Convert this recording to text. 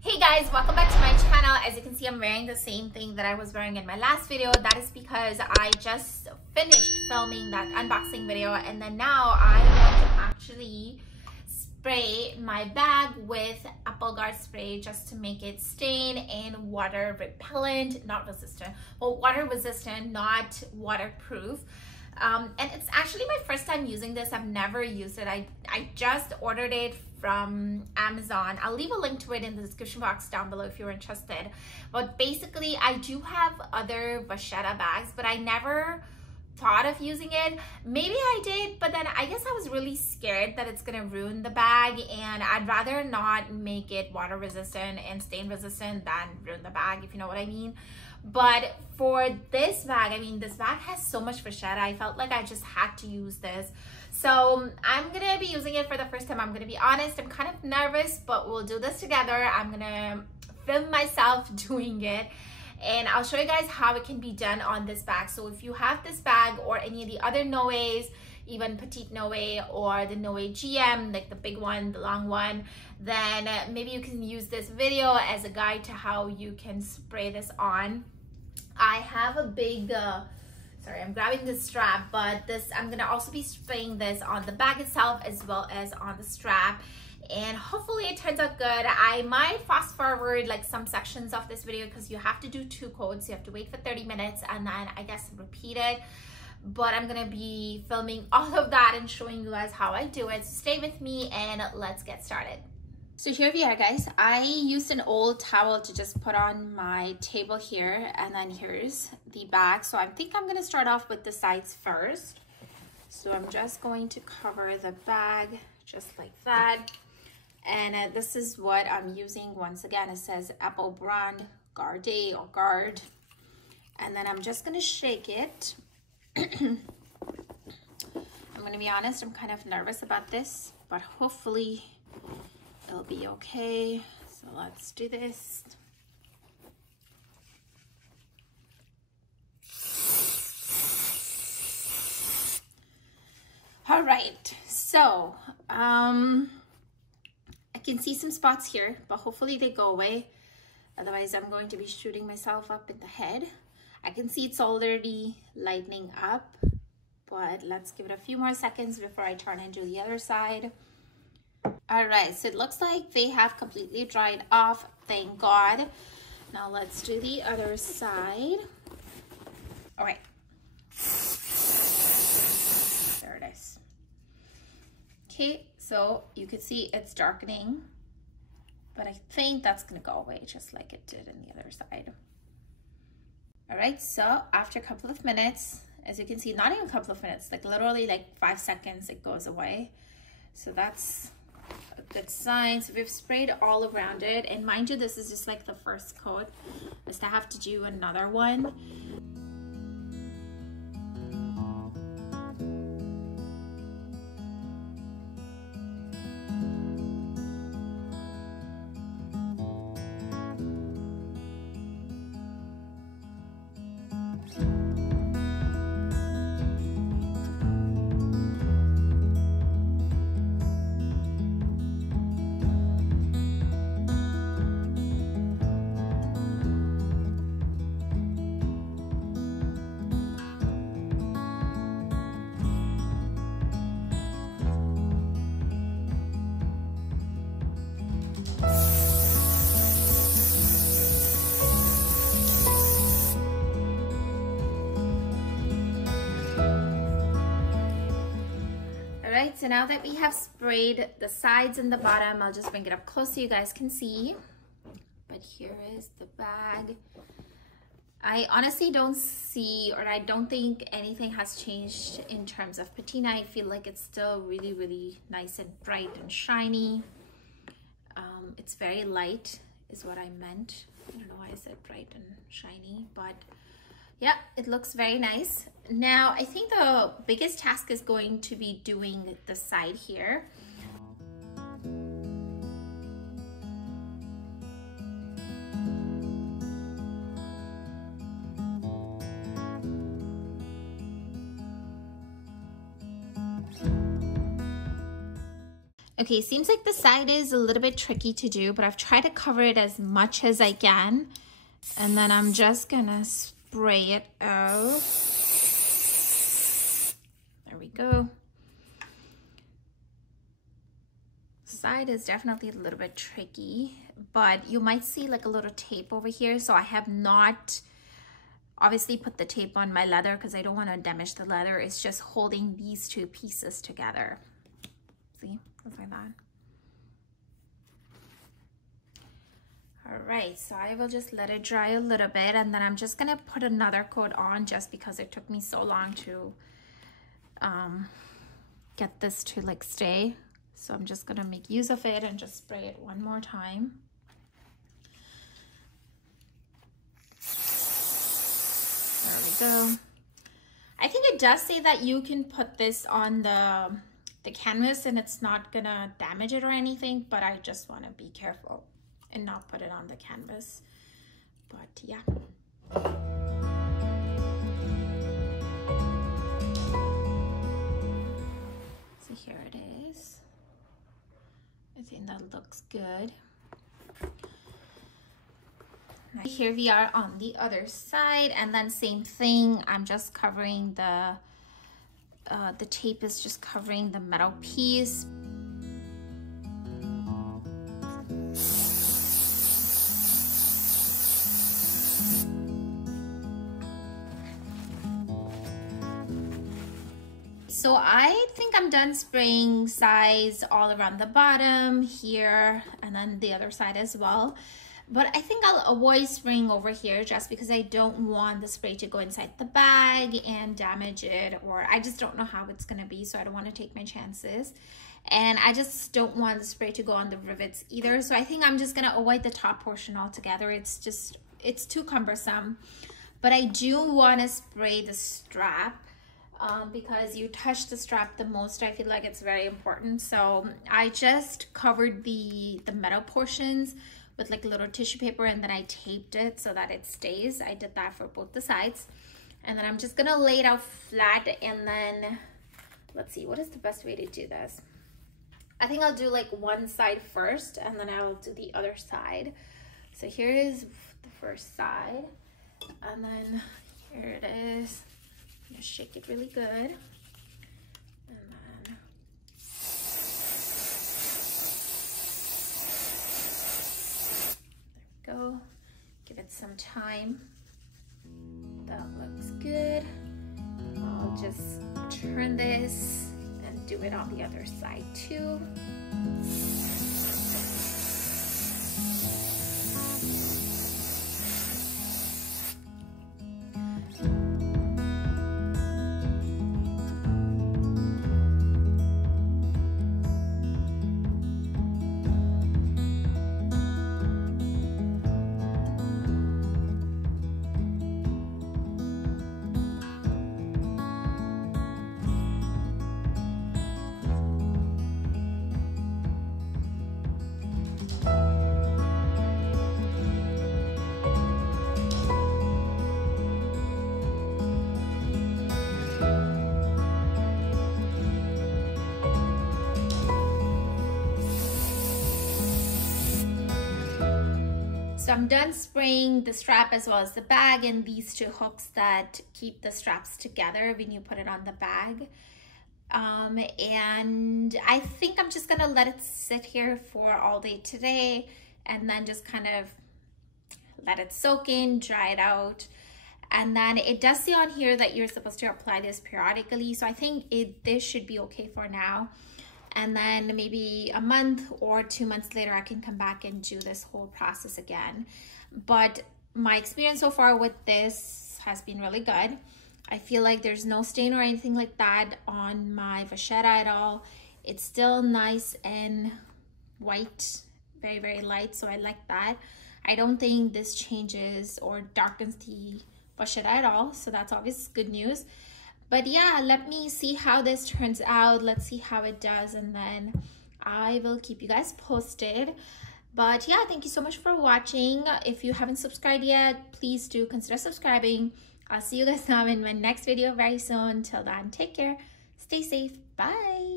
Hey guys, welcome back to my channel. As you can see, I'm wearing the same thing that I was wearing in my last video. That is because I just finished filming that unboxing video, and then now I want to actually spray my bag with apple guard spray just to make it stain and water repellent, not resistant. Well, water resistant, not waterproof. And it's actually my first time using this. I've never used it. I just ordered it from Amazon. I'll leave a link to it in the description box down below if you're interested. But basically, I do have other Vachetta bags, but I never thought of using it. Maybe I did, but then I guess I was really scared that it's gonna ruin the bag, and I'd rather not make it water resistant and stain resistant than ruin the bag, if you know what I mean. But for this bag, I mean, this bag has so much Vachetta. I felt like I just had to use this. So I'm gonna be using it for the first time. I'm gonna be honest, I'm kind of nervous, but we'll do this together. I'm gonna film myself doing it, and I'll show you guys how it can be done on this bag. So if you have this bag or any of the other NOEs, even Petit NOE or the NOE GM, like the big one, the long one, then maybe you can use this video as a guide to how you can spray this on. I have a big, sorry, I'm grabbing the strap, but this, I'm gonna also be spraying this on the bag itself as well as on the strap, and hopefully it turns out good. I might fast forward like some sections of this video because you have to do 2 coats. You have to wait for 30 minutes and then I guess repeat it. But I'm gonna be filming all of that and showing you guys how I do it. So stay with me and let's get started. So here we are, guys. I used an old towel to just put on my table here, and then here's the bag. So I think I'm gonna start off with the sides first. So I'm just going to cover the bag just like that. And this is what I'm using. Once again, it says Apple brand, GARDE or GARDE. And then I'm just gonna shake it. I'm gonna be honest, I'm kind of nervous about this, but hopefully it'll be okay. So let's do this. All right, so I can see some spots here, but hopefully they go away. Otherwise, I'm going to be shooting myself up in the head. I can see it's already lightening up, but let's give it a few more seconds before I turn and do the other side. All right, so it looks like they have completely dried off, thank God. Now let's do the other side. All right. There it is. Okay, so you can see it's darkening, but I think that's gonna go away just like it did in the other side. All right, so after a couple of minutes, as you can see, not even a couple of minutes, like literally like 5 seconds, it goes away. So that's a good sign. So we've sprayed all around it, and mind you, this is just like the first coat. I still have to do another one. So now that we have sprayed the sides and the bottom, I'll just bring it up close so you guys can see. But here is the bag. I honestly don't see, or I don't think anything has changed in terms of patina. I feel like it's still really, really nice and bright and shiny. It's very light is what I meant. I don't know why I said bright and shiny, but yeah, it looks very nice. Now, I think the biggest task is going to be doing the side here. Okay, seems like the side is a little bit tricky to do, but I've tried to cover it as much as I can. And then I'm just gonna spray it out. There we go. Side is definitely a little bit tricky, but you might see like a little tape over here. So I have not obviously put the tape on my leather because I don't want to damage the leather. It's just holding these two pieces together. See, goes like that. All right, so I will just let it dry a little bit, and then I'm just gonna put another coat on just because it took me so long to get this to like stay. So I'm just gonna make use of it and just spray it one more time. There we go. I think it does say that you can put this on the canvas and it's not gonna damage it or anything, but I just wanna be careful and not put it on the canvas. But yeah. So here it is. I think that looks good. Here we are on the other side, and then same thing. I'm just covering the tape is just covering the metal piece. So I think I'm done spraying sides all around the bottom here, and then the other side as well. But I think I'll avoid spraying over here just because I don't want the spray to go inside the bag and damage it, or I just don't know how it's gonna be, so I don't want to take my chances. And I just don't want the spray to go on the rivets either, so I think I'm just gonna avoid the top portion altogether. It's too cumbersome. But I do want to spray the strap because you touch the strap the most. I feel like it's very important. So I just covered the metal portions with like a little tissue paper, and then I taped it so that it stays. I did that for both the sides. And then I'm just gonna lay it out flat, and then let's see, what is the best way to do this? I think I'll do like one side first, and then I'll do the other side. So here is the first side, and then here it is. I'm gonna shake it really good, and then there we go. Give it some time. That looks good. I'll just turn this and do it on the other side too. So I'm done spraying the strap as well as the bag and these two hooks that keep the straps together when you put it on the bag. And I think I'm just gonna let it sit here for all day today, and then just kind of let it soak in, dry it out. And then it does say on here that you're supposed to apply this periodically. So I think this should be okay for now. And then maybe a month or 2 months later, I can come back and do this whole process again. But my experience so far with this has been really good. I feel like there's no stain or anything like that on my vachetta at all. It's still nice and white, very, very light. So I like that. I don't think this changes or darkens the vachetta at all. So that's obviously good news. But yeah, let me see how this turns out. Let's see how it does, and then I will keep you guys posted. But yeah, thank you so much for watching. If you haven't subscribed yet, please do consider subscribing. I'll see you guys now in my next video very soon. Till then, take care, stay safe, bye.